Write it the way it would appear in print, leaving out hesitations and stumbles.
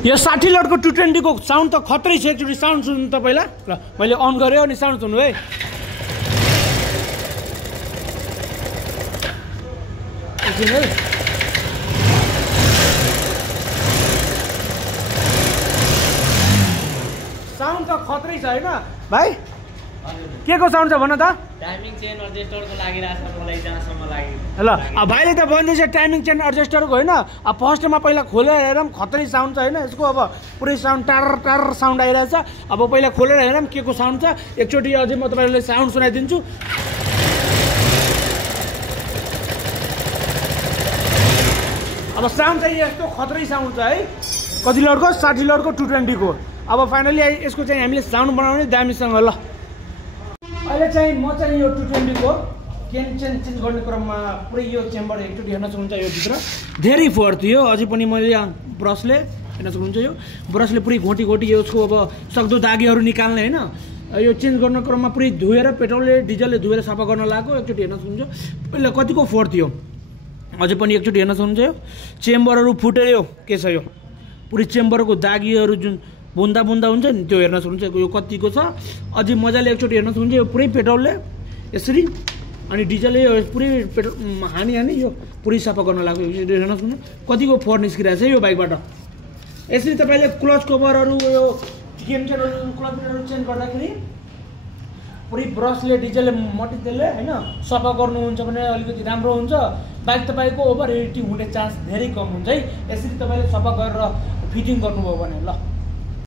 यो 60 लटको 220 को साउन्ड त खतरै छ। एकचोटि साउन्ड सुन्नु तपाईलाई। ल मैले अन गरे अनि साउन्ड सुन्नु है। एकछिन है। साउन्ड त खतरै छ हैन भाइ? के को साउन्ड छ भन त? टाइमिङ चेन एडजस्टरको लागिरहेछ मलाई जहाँसम्म लाग्यो। ल भाइले त भन्दैछ टाइमिङ चेन एडजस्टरको होइन। अब फर्स्टमा पहिला खोलेर हेरौँ खतरै साउन्ड छ होइन यसको। अब पुरै साउन्ड टार टार साउन्ड आइरहेछ। अब पहिला खोलेर हेरौँ के को साउन्ड छ। एकचोटि अझै म तपाईँलाई साउन्ड सुनाइदिन्छु। अब साउन्ड चाहिँ यस्तो खतरै साउन्ड छ है। कति लटको? 60 लटको 220 को। अब फाइनली यसको चाहिँ हामीले साउन्ड बनाउने दामीसँग। ल अहिले चाहिँ म चाहिँ यो 220 को चेन्ज गर्ने क्रममा पुरै यो चेम्बर एकचोटि हेर्न सक्नुहुन्छ। यो भित्र धेरै फोहोर थियो। अझै पनि मैले ब्रसले हेर्न सक्नुहुन्छ। यो ब्रसले पुरै घोटी यसको अब सक्दो दागीहरू निकाल्ने होइन। यो चेन्ज गर्न क्रममा पुरै धोएर पेट्रोलले डिजलले धोएर सफा गर्न लाग्यो। एकचोटि हेर्न सक्नुहुन्छ पहिला कतिको फोहोर थियो। अझै पनि एकचोटि हेर्न सक्नुहुन्छ। यो चेम्बरहरू फुटेर यो के छ यो पुरै चेम्बरको दागीहरू जुन बुन्दा हुन्छ नि त्यो हेर्न सक्नुहुन्छ। यो कतिको छ। अझै मजाले एकचोटि हेर्न सक्नुहुन्छ। यो पुरै पेट्रोलले यसरी अनि डिजलले यो पुरै पेट्रोल हानी यो पुरै सफा गर्न लाग्यो। हेर्न सक्नुहुन्छ कतिको फोहोर निस्किरहेको छ यो बाइकबाट। यसरी तपाईँले क्लच कभरहरू यो गेम चेनहरू क्लचहरू चेन्ज गर्दाखेरि पुरै ब्रसले डिजलले मट्टितेलले होइन सफा गर्नुहुन्छ भने अलिकति राम्रो हुन्छ। बाइक तपाईँको ओभर हिटिङ हुने चान्स धेरै कम हुन्छ है। यसरी तपाईँले सफा गरेर फिटिङ गर्नुभयो भने। ल